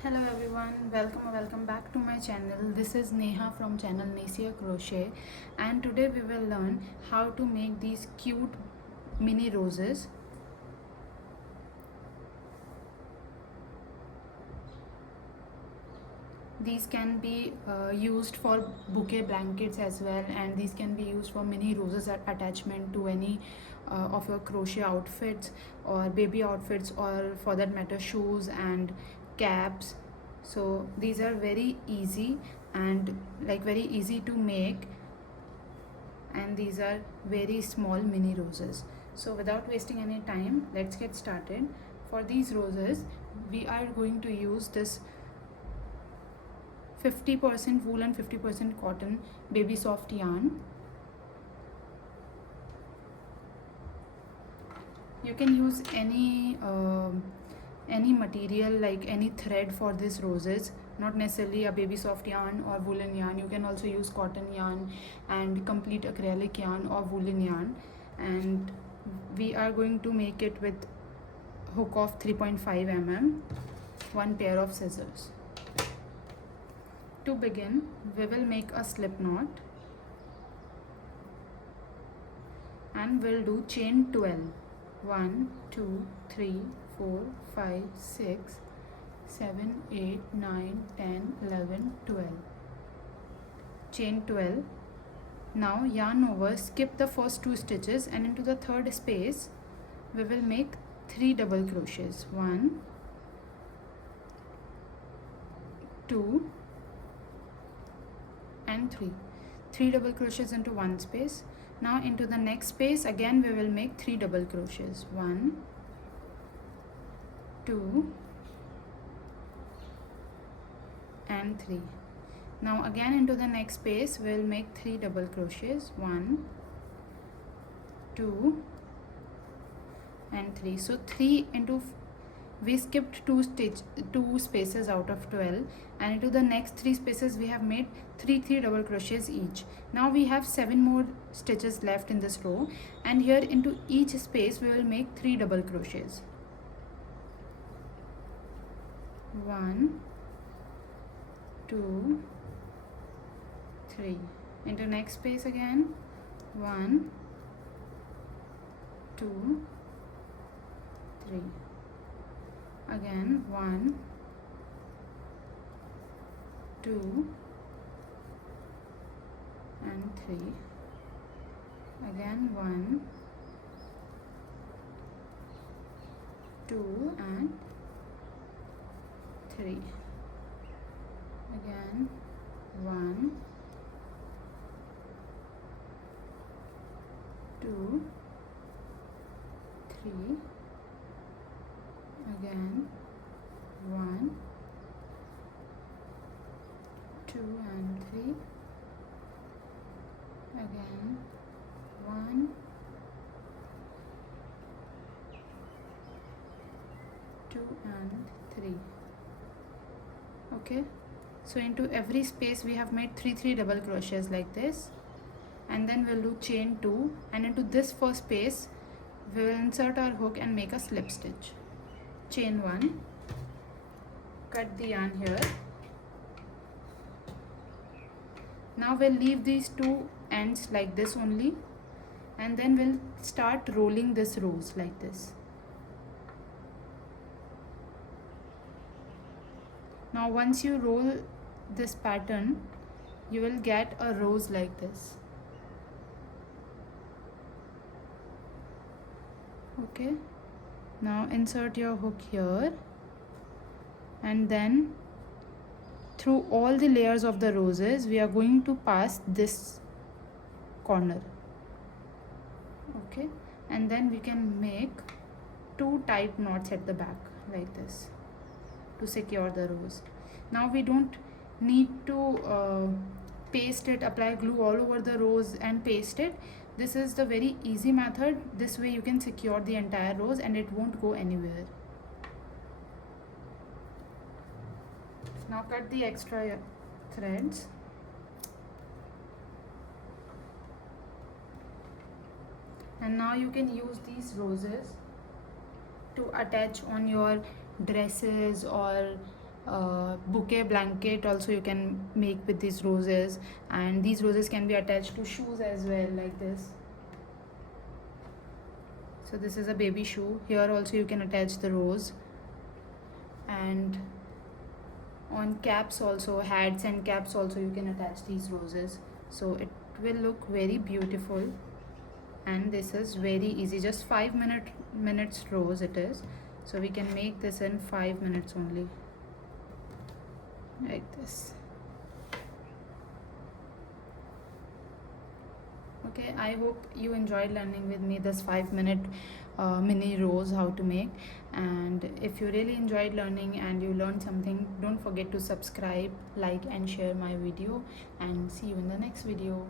Hello everyone, welcome back to my channel. This is Neha from channel Nesiya Crochet, and today we will learn how to make these cute mini roses. These can be used for bouquet blankets as well, and these can be used for mini roses attachment to any of your crochet outfits or baby outfits, or for that matter shoes and caps. So these are very easy and very easy to make, and these are very small mini roses. So without wasting any time, let's get started. For these roses we are going to use this 50% wool and 50% cotton baby soft yarn. You can use any material, like any thread for these roses, not necessarily a baby soft yarn or woolen yarn. You can also use cotton yarn and complete acrylic yarn or woolen yarn. And we are going to make it with hook of 3.5 mm, one pair of scissors. To begin, we will make a slip knot and we'll do chain 12. 1 2 3 4 5 6 7 8 9 10 11 12. Chain 12. Now yarn over, skip the first 2 stitches, and into the third space we will make 3 double crochets. 1 2 and 3 double crochets into one space. Now into the next space again we will make 3 double crochets. 1 2 and 3. Now again into the next space we will make 3 double crochets. 1 2 and 3. So 3 into, we skipped 2 spaces out of 12, and into the next 3 spaces we have made 3 double crochets each. Now we have 7 more stitches left in this row, and here into each space we will make 3 double crochets. 1 2 3. Into next space again. 1 2 3. Again 1 2 and 3. Again 1 2 and 3. Again 1 2 3. Again 1 2 and 3. Again 1 2 and 3. Okay, so into every space we have made 3 double crochets like this, and then we'll do chain 2, and into this first space we will insert our hook and make a slip stitch. Chain 1, cut the yarn here. Now we'll leave these 2 ends like this only, and then we'll start rolling this rose like this. Now once you roll this pattern, you will get a rose like this. Okay, now insert your hook here, and then through all the layers of the roses we are going to pass this corner. Okay, and then we can make 2 tight knots at the back like this to secure the rose. Now we don't need to paste it, apply glue all over the rose and paste it. This is the very easy method. This way you can secure the entire rose and it won't go anywhere. Now cut the extra threads. And now you can use these roses to attach on your dresses or bouquet blanket also you can make with these roses, and these roses can be attached to shoes as well, like this. So this is a baby shoe. Here also you can attach the rose. And on caps also, hats and caps also, you can attach these roses, so it will look very beautiful. And this is very easy, just 5 minutes rose it is, so we can make this in 5 minutes only, like this. Okay, I hope you enjoyed learning with me this 5 minute mini rose how to make. And if you really enjoyed learning and you learned something, don't forget to subscribe, like and share my video, and see you in the next video.